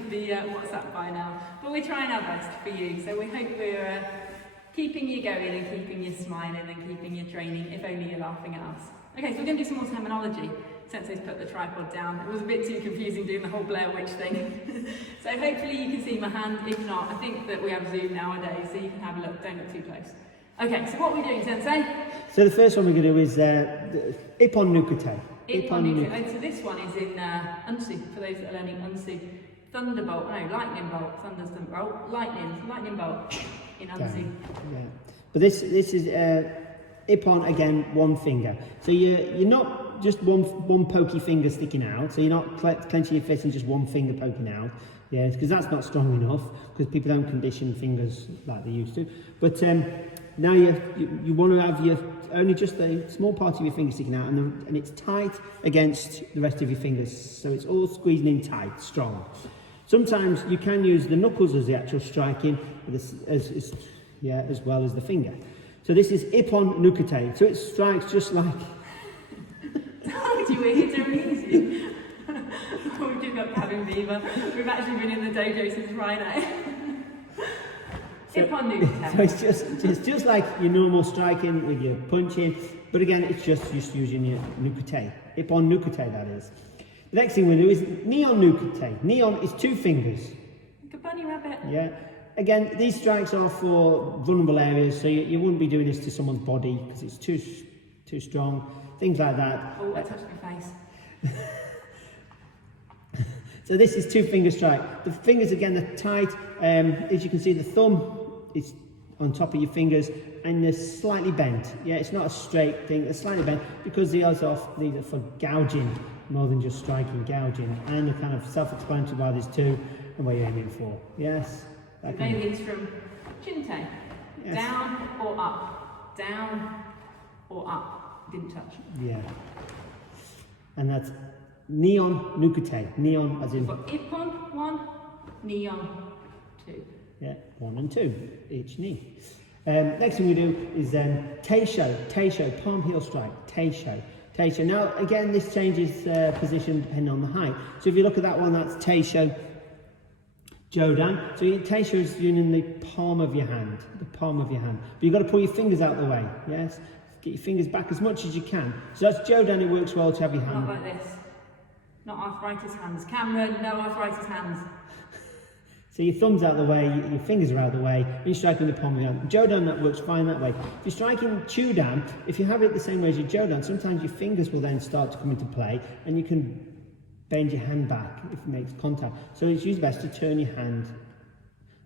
deleted the WhatsApp by now, but we're trying our best for you. So we hope we're keeping you going and keeping you smiling and keeping you training, if only you're laughing at us. Okay, so we're going to do some more terminology. Sense's put the tripod down. It was a bit too confusing doing the whole Blair Witch thing. So hopefully you can see my hand. If not, I think that we have Zoom nowadays, so you can have a look. Don't look too close. Okay, so what are we doing, Sensei? So the first one we're going to do is Ippon Nukute. Ippon Nukute. So this one is in Unsu, for those that are learning Unsu. Thunderbolt, no, lightning bolt, thunderbolt, lightning bolt in Unsu. Yeah. But this is Ippon, again, one finger. So you're not just one pokey finger sticking out, so you're not clenching your fist and just one finger poking out, yeah, because that's not strong enough, because people don't condition fingers like they used to. But now you want to have only just a small part of your finger sticking out, and it's tight against the rest of your fingers, so it's all squeezing in tight, strong. Sometimes you can use the knuckles as the actual striking, as well as the finger. So this is Ippon Nukute, so it strikes just like... You were here to amuse you. We've just got cabin fever. We've actually been in the dojo since Friday. Ippon Nukute. So it's just like your normal striking with your punching, but again, it's just using your Nukute. Ippon Nukute, that is. The next thing we do is Neon Nukute. Neon is 2 fingers. Like a bunny rabbit. Yeah. Again, these strikes are for vulnerable areas, so you wouldn't be doing this to someone's body because it's too strong. Things like that. Oh, I touched my face. So this is 2 finger strike. The fingers again are tight. As you can see, the thumb is on top of your fingers and they're slightly bent. Yeah, it's not a straight thing, they're slightly bent because these are for gouging more than just striking, gouging. And they're kind of self-explanatory why there's 2 and what you're aiming for. Yes? Maybe from Chinte. Yes. Down or up. Down or up. Didn't touch. Yeah. And that's Neon Nukute. Neon as in... For Ippon, 1, Neon, 2. Yeah, 1 and 2, each knee. Next thing we do is Teisho, palm heel strike, Teisho. Now, again, this changes position depending on the height. So if you look at that one, that's Teisho, Jodan. So Teisho is using the palm of your hand, But you've got to pull your fingers out the way, yes? Get your fingers back as much as you can. So that's Jodan, it works well to have your hand. Not like this. Not arthritis hands. Cameron, no arthritis hands. So your thumb's out the way, your fingers are out the way, and you're striking the palm of your hand. Jodan, that works fine that way. If you're striking Chudan, if you have it the same way as your Jodan, sometimes your fingers will then start to come into play, and you can bend your hand back if it makes contact. So it's usually best to turn your hand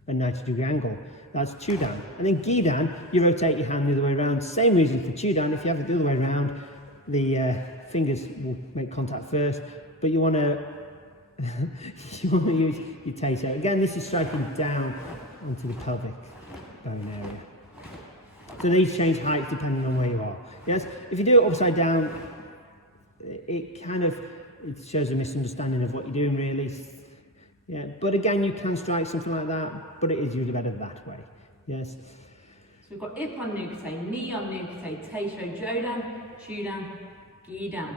at a 90-degree angle. That's Chudan. And then Gidan, you rotate your hand the other way around. Same reason for Chudan. If you have it the other way around, the fingers will make contact first, but you want to use your Teisho. Again, this is striking down onto the pelvic bone area. So these change height depending on where you are. Yes, if you do it upside down, it shows a misunderstanding of what you're doing really. Yeah, but again, you can strike something like that, but it is usually better that way. Yes. So we've got Ippon Nukute, Neon Nukute, Teisho, Jodan, Chudan, Gidan.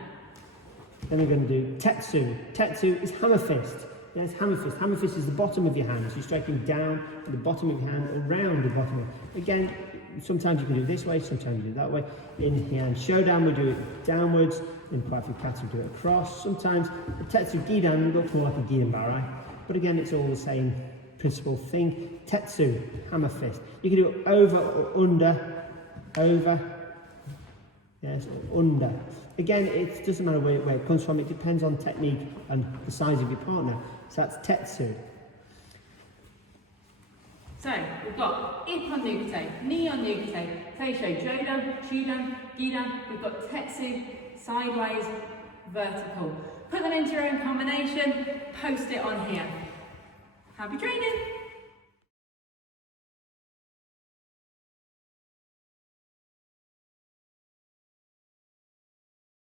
Then we're going to do Tetsu. Tetsu is hammer fist. Yes, hammer fist. Hammer fist is the bottom of your hand. So you're striking down with the bottom of your hand, around the bottom of it. Again, sometimes you can do it this way, sometimes you do it that way. In here and Shodan, we do it downwards. In quite a few cats, we do it across. Sometimes the Tetsu Gidan looks more like a Gidan Barai. But again, it's all the same principal thing. Tetsu, hammer fist. You can do it over or under, over, yes, or under. Again, it doesn't matter where it comes from. It depends on technique and the size of your partner. So that's Tetsu. So we've got Ippon Nukute, Neon Nukute, Teisho, Jodan, Chudan, Gidan. We've got Tetsu, sideways, vertical. Put them into your own combination, post it on here. Happy training!